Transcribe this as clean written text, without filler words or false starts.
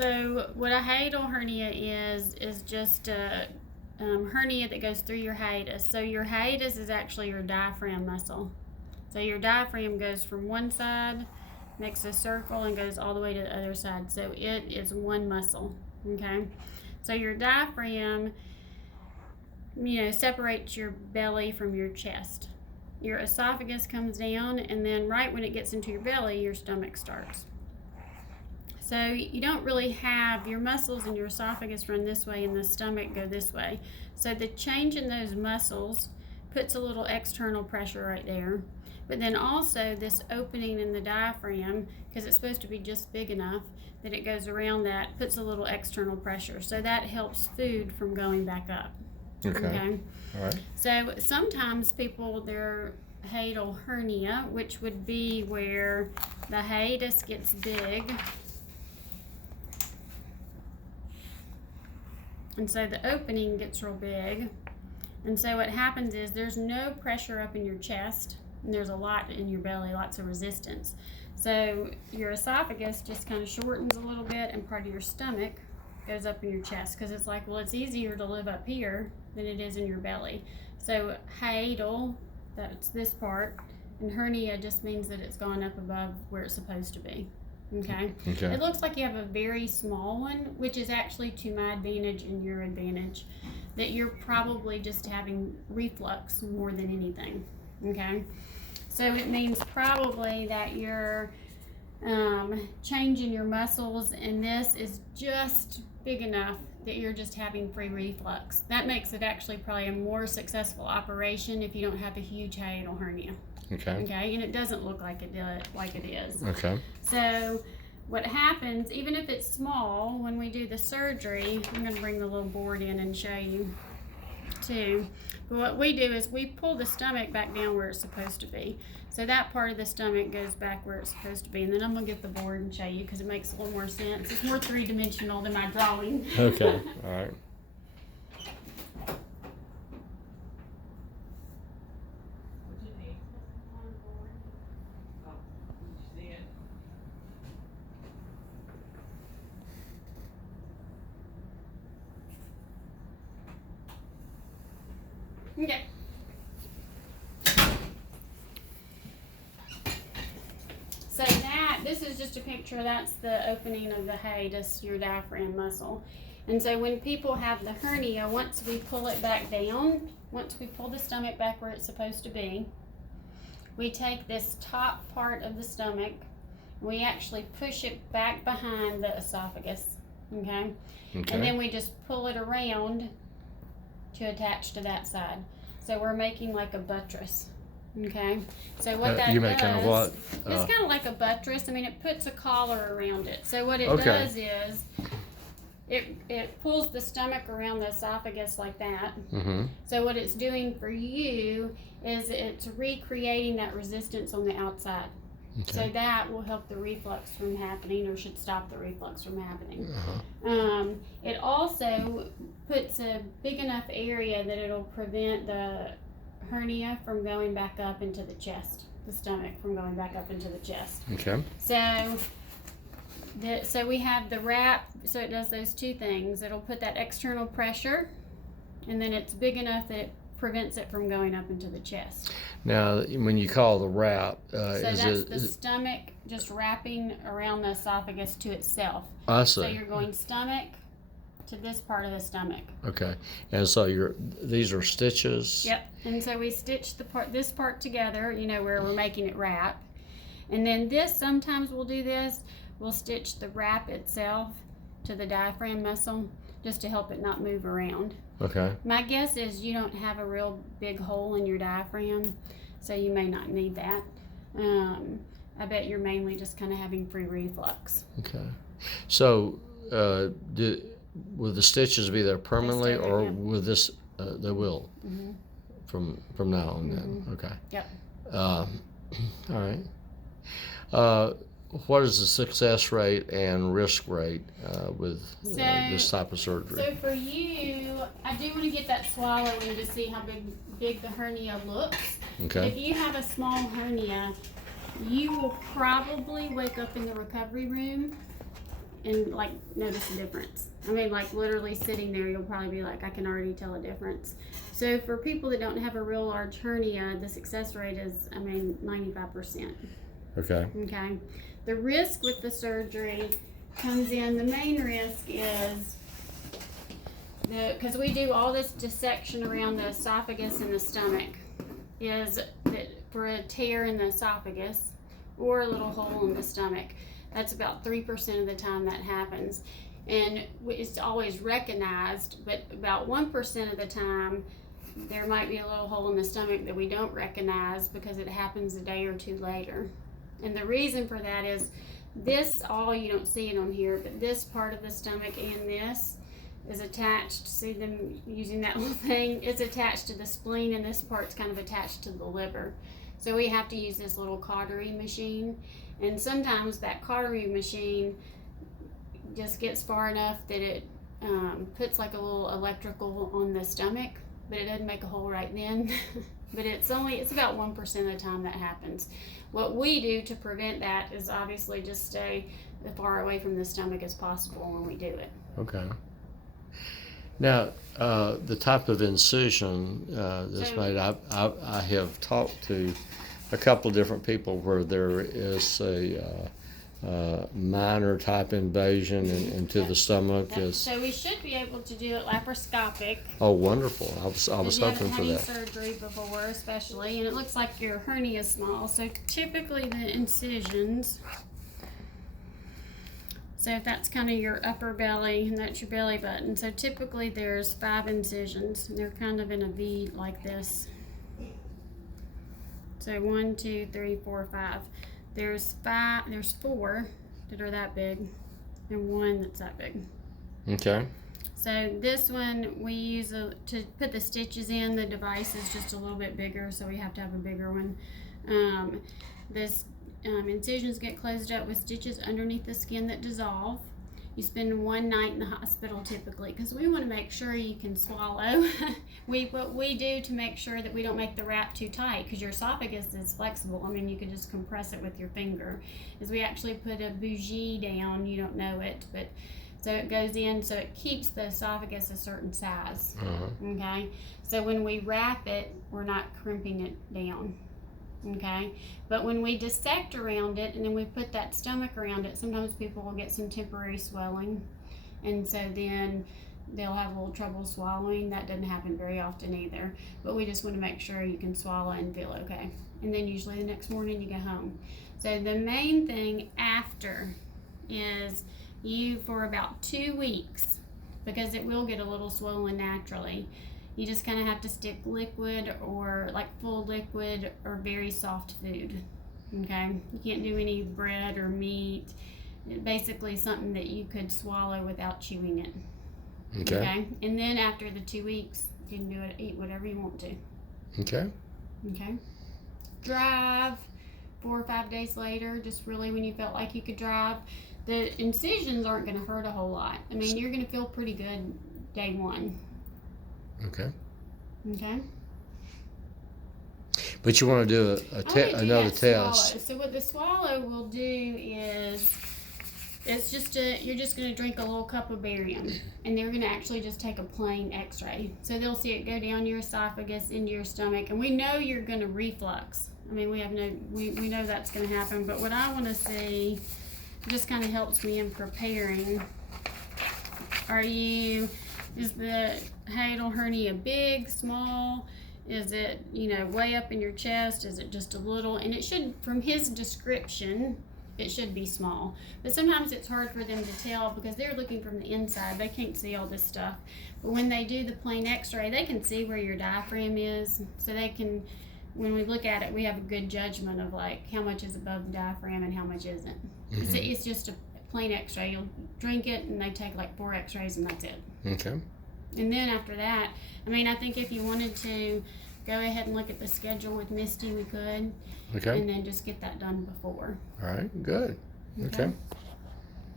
So what a hiatal hernia is just a hernia that goes through your hiatus. So your hiatus is actually your diaphragm muscle. So your diaphragm goes from one side, makes a circle, and goes all the way to the other side. So it is one muscle, okay? So your diaphragm, separates your belly from your chest. Your esophagus comes down, and then right when it gets into your belly, your stomach starts. So you don't really have your muscles in your esophagus run this way and the stomach go this way. So the change in those muscles puts a little external pressure right there. But then also this opening in the diaphragm, because it's supposed to be just big enough that it goes around that, puts a little external pressure. So that helps food from going back up. Okay. All right. So sometimes people, their hiatal hernia, which would be where the hiatus gets big, and so the opening gets real big, and so what happens is there's no pressure up in your chest, and there's a lot in your belly, lots of resistance. So your esophagus just kind of shortens a little bit, and part of your stomach goes up in your chest, because it's like, well, it's easier to live up here than it is in your belly. So hiatal, that's this part, and hernia just means that it's gone up above where it's supposed to be. Okay. It looks like you have a very small one, which is actually to my advantage and your advantage, that you're probably just having reflux more than anything. Okay. So it means probably that you're changing your muscles, and this is just big enough that you're just having free reflux. That makes it actually probably a more successful operation if you don't have a huge hiatal hernia. Okay, and it doesn't look like it is. Okay. So what happens, even if it's small, when we do the surgery, I'm going to bring the little board in and show you too. But what we do is we pull the stomach back down where it's supposed to be. So that part of the stomach goes back where it's supposed to be. And then I'm going to get the board and show you, because it makes a little more sense. It's more three-dimensional than my drawing. Okay. All right. Okay. So this is just a picture. That's the opening of the hiatus, your diaphragm muscle. And so when people have the hernia, once we pull it back down, once we pull the stomach back where it's supposed to be, we take this top part of the stomach, we actually push it back behind the esophagus, okay? And then we just pull it around to attach to that side. So we're making like a buttress. Okay, so what that you does, make kind of what? It's kind of like a buttress. I mean, it puts a collar around it. So what it does is it pulls the stomach around the esophagus like that. Mm-hmm. So what it's doing for you is it's recreating that resistance on the outside. Okay. So that will help the reflux from happening, or should stop the reflux from happening. It also puts a big enough area that it'll prevent the hernia from going back up into the chest, the stomach from going back up into the chest. Okay. So we have the wrap, so it does those two things. It'll put that external pressure, and then it's big enough that it prevents it from going up into the chest. Now, when you call the wrap, that's the stomach just wrapping around the esophagus to itself. I see. So you're going stomach to this part of the stomach. Okay, and so these are stitches. Yep. And so we stitch this part together, where we're making it wrap, and then sometimes we'll do this. We'll stitch the wrap itself to the diaphragm muscle just to help it not move around. Okay. My guess is you don't have a real big hole in your diaphragm, so you may not need that. I bet you're mainly just kind of having free reflux. Okay. So, will the stitches be there permanently, or will this? They will. Mm-hmm. From now on, then. Okay. Yep. All right. What is the success rate and risk rate with this type of surgery? So for you, I do want to get that swallow in to see how big the hernia looks. Okay. If you have a small hernia, you will probably wake up in the recovery room and like notice the difference. I mean, like literally sitting there, you'll probably be like, I can already tell a difference. So for people that don't have a real large hernia, the success rate is, 95%. Okay. Okay. The risk with the surgery comes in, the main risk is because we do all this dissection around the esophagus and the stomach, is that for a tear in the esophagus or a little hole in the stomach, that's about 3% of the time that happens. And it's always recognized, but about 1% of the time, there might be a little hole in the stomach that we don't recognize because it happens a day or two later. And the reason for that is this, you don't see it on here, but this part of the stomach and this is attached. See them using that little thing? It's attached to the spleen, and this part's kind of attached to the liver. So we have to use this little cautery machine. And sometimes that cautery machine just gets far enough that it puts like a little electrical on the stomach, but it doesn't make a hole right then. But it's about 1% of the time that happens. What we do to prevent that is obviously just stay as far away from the stomach as possible when we do it. Okay. Now, the type of incision that's made, I have talked to a couple of different people where there is a minor type invasion into the stomach. So we should be able to do it laparoscopic. Oh, wonderful! I was hoping for that. You haven't had surgery before, especially, and it looks like your hernia is small. So typically the incisions. So if that's kind of your upper belly and that's your belly button, so typically there's 5 incisions. And they're kind of in a V like this. So 1, 2, 3, 4, 5. There's 4 that are that big, and 1 that's that big. Okay. So this one we use to put the stitches in. The device is just a little bit bigger, so we have to have a bigger one. Incisions get closed up with stitches underneath the skin that dissolve. You spend 1 night in the hospital typically because we want to make sure you can swallow. What we do to make sure that we don't make the wrap too tight, because your esophagus is flexible. I mean, you can just compress it with your finger. Is we actually put a bougie down. You don't know it, but so it goes in, so it keeps the esophagus a certain size. Okay, so when we wrap it, we're not crimping it down. Okay, but when we dissect around it and then we put that stomach around it, sometimes people will get some temporary swelling, and so then they'll have a little trouble swallowing. That doesn't happen very often either, but we just want to make sure you can swallow and feel okay. And then usually the next morning you go home. So the main thing after is you, for about 2 weeks, because it will get a little swollen naturally, you just kind of have to stick liquid or like full liquid or very soft food. Okay, you can't do any bread or meat. Basically something that you could swallow without chewing it. Okay, and then after the 2 weeks, you can eat whatever you want to. Okay. Drive 4 or 5 days later, just really when you felt like you could drive. The incisions aren't going to hurt a whole lot. I mean, you're going to feel pretty good day 1. Okay. But you want to do another test. Swallow. So what the swallow will do is, you're just going to drink a little cup of barium, and they're going to actually just take a plain x-ray. So they'll see it go down your esophagus into your stomach, and we know you're going to reflux. I mean, we know that's going to happen, but what I want to see just kind of helps me in preparing. Is the hiatal hernia big, small? Is it, way up in your chest? Is it just a little? And it should, from his description, it should be small. But sometimes it's hard for them to tell because they're looking from the inside. They can't see all this stuff. But when they do the plain x-ray, they can see where your diaphragm is. So they can, when we look at it, we have a good judgment of like how much is above the diaphragm and how much isn't. It's just a plain x-ray. You'll drink it and they take like 4 x-rays and that's it. Okay. And then after that, I think if you wanted to go ahead and look at the schedule with Misty, we could. Okay. And then just get that done before. All right, good. Okay.